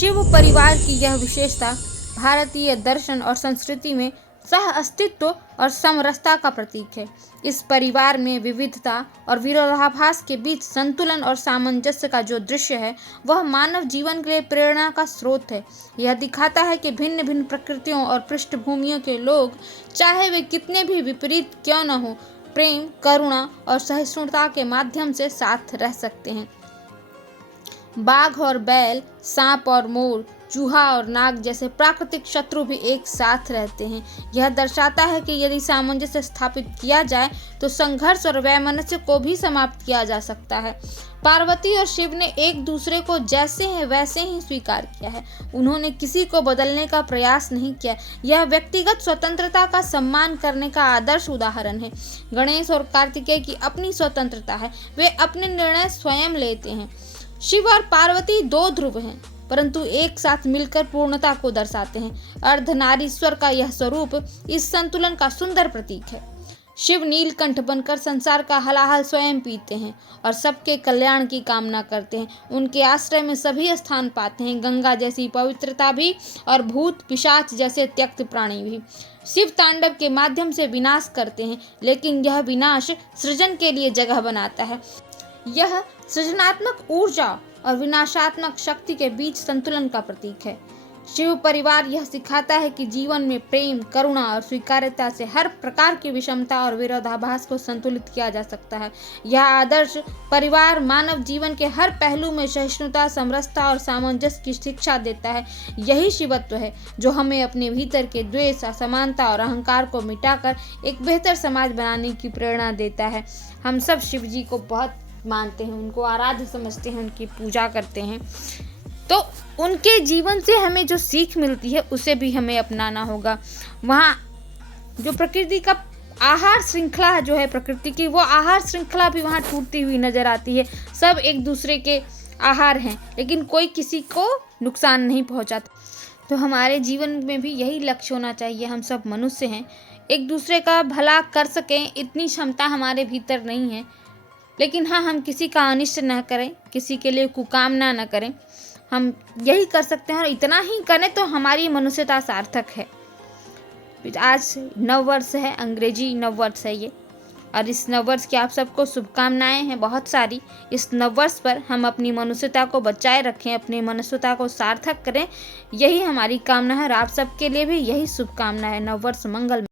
शिव परिवार की यह विशेषता भारतीय दर्शन और संस्कृति में सह अस्तित्व और समरसता का प्रतीक है। इस परिवार में विविधता और विरोधाभास के बीच संतुलन और सामंजस्य का जो दृश्य है वह मानव जीवन के लिए प्रेरणा का स्रोत है। यह दिखाता है कि भिन्न भिन्न प्रकृतियों और पृष्ठभूमियों के लोग, चाहे वे कितने भी विपरीत क्यों न हो, प्रेम, करुणा और सहिष्णुता के माध्यम से साथ रह सकते हैं। बाघ और बैल, सांप और मोर, चूहा और नाग जैसे प्राकृतिक शत्रु भी एक साथ रहते हैं। यह दर्शाता है कि यदि सामंजस्य स्थापित किया जाए तो संघर्ष और वैमनस्य को भी समाप्त किया जा सकता है। पार्वती और शिव ने एक दूसरे को जैसे हैं वैसे ही स्वीकार किया है। उन्होंने किसी को बदलने का प्रयास नहीं किया। यह व्यक्तिगत स्वतंत्रता का सम्मान करने का आदर्श उदाहरण है। गणेश और कार्तिकेय की अपनी स्वतंत्रता है, वे अपने निर्णय स्वयं लेते हैं। शिव और पार्वती दो ध्रुव हैं, परंतु एक साथ मिलकर पूर्णता को दर्शाते हैं। अर्धनारीश्वर का यह स्वरूप इस संतुलन का सुंदर प्रतीक है। शिव नीलकंठ बनकर संसार का हलाहल स्वयं पीते हैं और सबके कल्याण की कामना करते हैं। उनके आश्रय में सभी स्थान पाते हैं, गंगा जैसी पवित्रता भी और भूत पिशाच जैसे त्यक्त प्राणी भी। शिव तांडव के माध्यम से विनाश करते हैं, लेकिन यह विनाश सृजन के लिए जगह बनाता है। यह सृजनात्मक ऊर्जा और विनाशात्मक शक्ति के बीच संतुलन का प्रतीक है। शिव परिवार यह सिखाता है कि जीवन में प्रेम, करुणा और स्वीकार्यता से हर प्रकार की विषमता और विरोधाभास को संतुलित किया जा सकता है। यह आदर्श परिवार मानव जीवन के हर पहलू में सहिष्णुता, समरसता और सामंजस्य की शिक्षा देता है। यही शिवत्व है जो हमें अपने भीतर के द्वेष, असमानता और अहंकार को मिटाकर एक बेहतर समाज बनाने की प्रेरणा देता है। हम सब शिव जी को बहुत मानते हैं, उनको आराध्य समझते हैं, उनकी पूजा करते हैं, तो उनके जीवन से हमें जो सीख मिलती है उसे भी हमें अपनाना होगा। वहाँ जो प्रकृति का आहार श्रृंखला जो है, प्रकृति की वो आहार श्रृंखला भी वहाँ टूटती हुई नजर आती है। सब एक दूसरे के आहार हैं, लेकिन कोई किसी को नुकसान नहीं पहुँचाता। तो हमारे जीवन में भी यही लक्ष्य होना चाहिए। हम सब मनुष्य हैं, एक दूसरे का भला कर सकें इतनी क्षमता हमारे भीतर नहीं है, लेकिन हाँ, हम किसी का अनिष्ट न करें, किसी के लिए कुकामना न करें। हम यही कर सकते हैं और इतना ही करें तो हमारी मनुष्यता सार्थक है। आज नववर्ष है, अंग्रेजी नववर्ष है ये, और इस नववर्ष की आप सबको शुभकामनाएं हैं बहुत सारी। इस नववर्ष पर हम अपनी मनुष्यता को बचाए रखें, अपनी मनुष्यता को सार्थक करें, यही हमारी कामना है और आप सबके लिए भी यही शुभकामना है। नववर्ष मंगल।